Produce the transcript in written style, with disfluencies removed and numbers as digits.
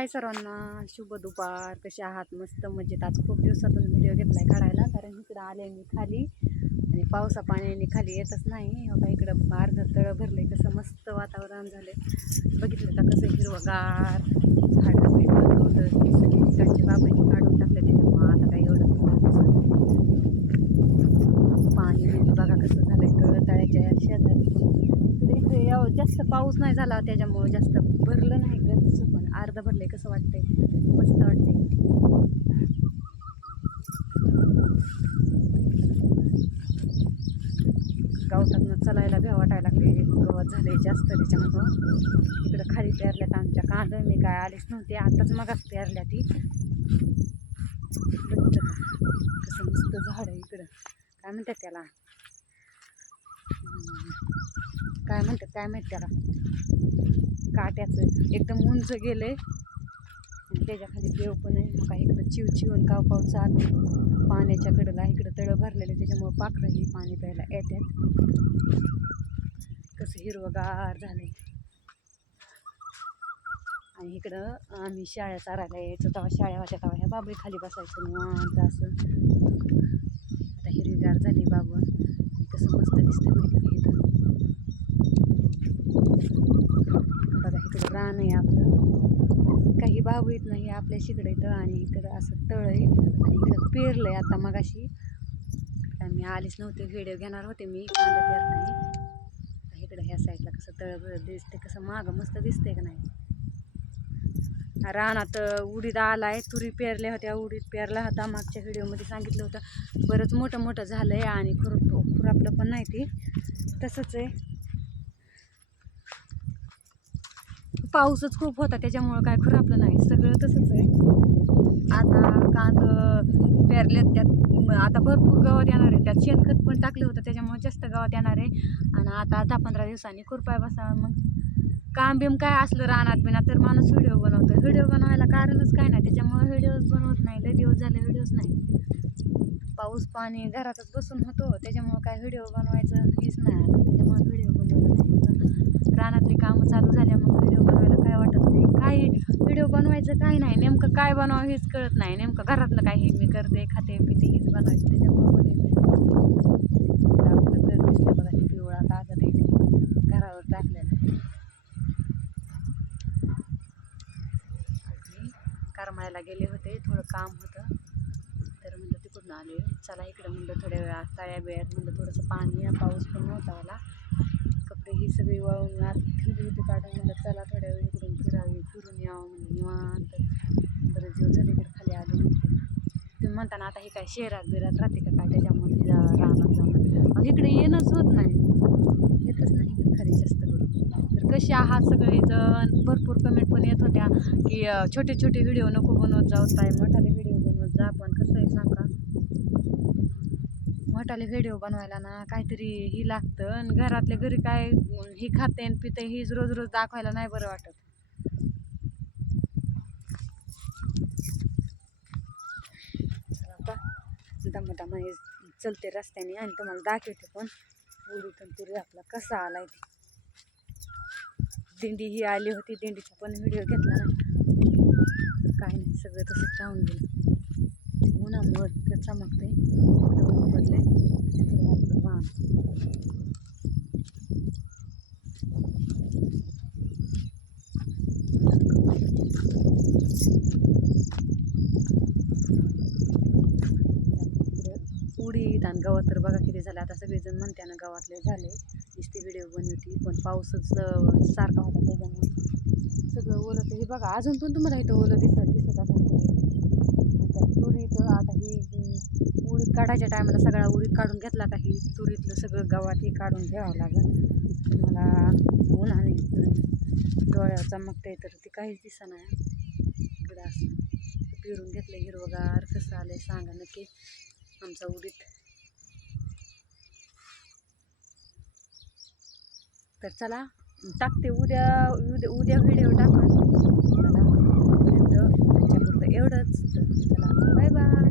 हाय सर्वांना, शुभ दुपार. कसे आहात? मस्त मजेत. आज खूप दिवसातून व्हिडिओ घेतलाय काढायला, कारण इकडं आले मी खाली आणि पावसा पाण्याने खाली येतच नाही. हो का, इकडं अर्ध तळं भरले, कसं मस्त वातावरण झाले. बघितलं का कसं हिरवगार झाडं भेटलं होतं. सगळी ठिकाणचे बाबांनी काढून टाकले, त्याच्यामुळं आता काय एवढं पाणी बिणी बघा कसं झालंय. तळ्याच्या शेजारी इकडे जास्त पाऊस नाही झाला, त्याच्यामुळे जास्त भरलं नाही गच्च, पण अर्ध भरलंय. कसं वाटतंय? मस्त वाटतंय. गवतातनं चलायला भ्या वाटायला लागले, गवत झाले जास्त त्याच्यामुळं. इकडं खाली पेरल्यात आमच्या कांदा. मी काय आलीच नव्हते, आताच मगाच पेरल्या ती. बघितलं का कसं मस्त झाड आहे इकडं. काय म्हणतात त्याला, काय म्हणतात काय माहित त्याला, काट्याचं एकदम उंच गेले आणि त्याच्या खाली देव पण आहे. मग काय इकडं चिवचिवून काव काव चालू पाण्याच्या कडेला. इकडं तळं भरलेले, त्याच्यामुळं पाखरंही पाणी प्यायला येतात. कसं हिरवगार झालंय. आणि इकडं आम्ही शाळा चारायला यायचो, तेव्हा शाळा होत्या तेव्हा ह्या बाबळी खाली बसायचं निवांत असं. आता हिरवीगार झाली बाबा, कसं मस्त दिसतं बघितलं इथं. बघा इकडं रान आहे आपलं, काही बाबळीत नाही आपल्या शिकडे इथं. आणि इकडं असं तळ आहे आणि इकडं पेरलंय आता मगाशी. मी आलीच नव्हते, व्हिडिओ घेणार होते मी कांदा पेरताना. इकडं ह्या साईडला कसं तळ दिसते, कसं मागं मस्त दिसतंय का नाही. रानात उडीद आलाय, तुरी पेरल्या होत्या, उडीद पेरला होता. मागच्या व्हिडिओमध्ये सांगितलं होतं. बरंच मोठं मोठं झालंय आणि खुरापलं पण नाही ती, तसंच आहे. पाऊसच खूप होता त्याच्यामुळं काय खुरापलं नाही, सगळं तसंच आहे. आता कांद पेरल्यात, त्यात आता भरपूर गवत येणार आहे. त्यात शेणखत पण टाकलं होतं, त्याच्यामुळे जास्त गवत येणार आहे. आणि आता 10-15 दिवसांनी खुरपाय बसावं. मग काम बिम काय असलं रानात बिना तर माणूस व्हिडिओ बनवतो. व्हिडिओ बनवायला कारणच काय नाही, त्याच्यामुळे व्हिडिओज बनवत नाही. लय दिवस झाले व्हिडिओज नाही. पाऊस पाणी घरातच बसून होतो, त्याच्यामुळं काय व्हिडिओ बनवायचं हेच नाही. त्याच्यामुळे व्हिडिओ बनवलं नाही. रानातली कामं चालू झाल्या, मग व्हिडिओ बनवायला काय वाटत नाही. काही व्हिडिओ बनवायचं काही नाही, नेमकं काय बनवावं हेच कळत नाही. नेमकं घरातलं काय, हे मी करते खाते पिते हेच बनवायचं, त्याच्यामुळे आपलं घर दिसतं बघा. ते पिवळा कागद आहे ते घरावर टाकलेलं. करमाळ्याला गेले होते, थोडं काम होतं तर म्हणलं तिकडून आले. चला इकडं म्हणलं थोड्या वेळा तळ्या बिळ्यात म्हणलं थोडंसं पाणी, पाऊस पण नव्हता मला. कपडे ही सगळी वाळून आत ठेवली होती काढून. म्हणलं चला थोड्या वेळ इकडून फिरून यावं म्हणजे निवांत. बरेच दिवस झाले इकडे खाली आले. तुम्ही म्हणताना आता हे काय शहरात बिरात राहते का काय, त्याच्यामुळे राहणार जाणार इकडे येणंच होत नाही, येतच नाही खाली जास्त करून. तर कसे आहात सगळेजण? भरपूर कमेंट पण येत होत्या की छोटे छोटे व्हिडिओ नको बनवत जाऊ, काय मोठाले व्हिडिओ बनवत जा. पण कसं आहे सांगा, मोठाले व्हिडिओ बनवायला ना काहीतरी ही लागतं. आणि घरातल्या घरी काय ही खाते आणि पिते, हीच रोज रोज दाखवायला नाही बरं वाटत. दमदमाने चलते रस्त्याने आणि तुम्हाला दाखवते पण उडीतून तुरी आपला कसा आलाय ते. दिंडी ही आली होती, दिंडीचा पण व्हिडिओ घेतला नाही. काय नाही, सगळं तसंच राहून गेलं. उन्हामुळं इकडं चमकते, ऊन पडले आपलं वाहन. उडीद आणि गवत तर बघा किती झालं. आता सगळेजण म्हणते ना गवातले झाले, नुसती व्हिडिओ बनवती. पण पाऊसच सारखा होता त्याच्यामुळे सगळं ओलं. हे बघा अजून पण तुम्हाला इथं ओलं दिसत असेल. त्या तुरीचं आता ही उडीद काढायच्या टायमाला सगळा उडीद काढून घेतला का ही तुरीतलं सगळं गवात हे काढून घ्यावं लागेल. मला उन्हाने डोळ्यावर चमकते तर ती काहीच दिसत नाही. इकडं असं पिरून घेतलं हिरवगार. कसं आलंय सांगा नक्की आमचा उडीद. तर चला टाकते उद्या उद्या व्हिडिओ टाका. मला त्याच्यापुरतं एवढंच. चला बाय बाय.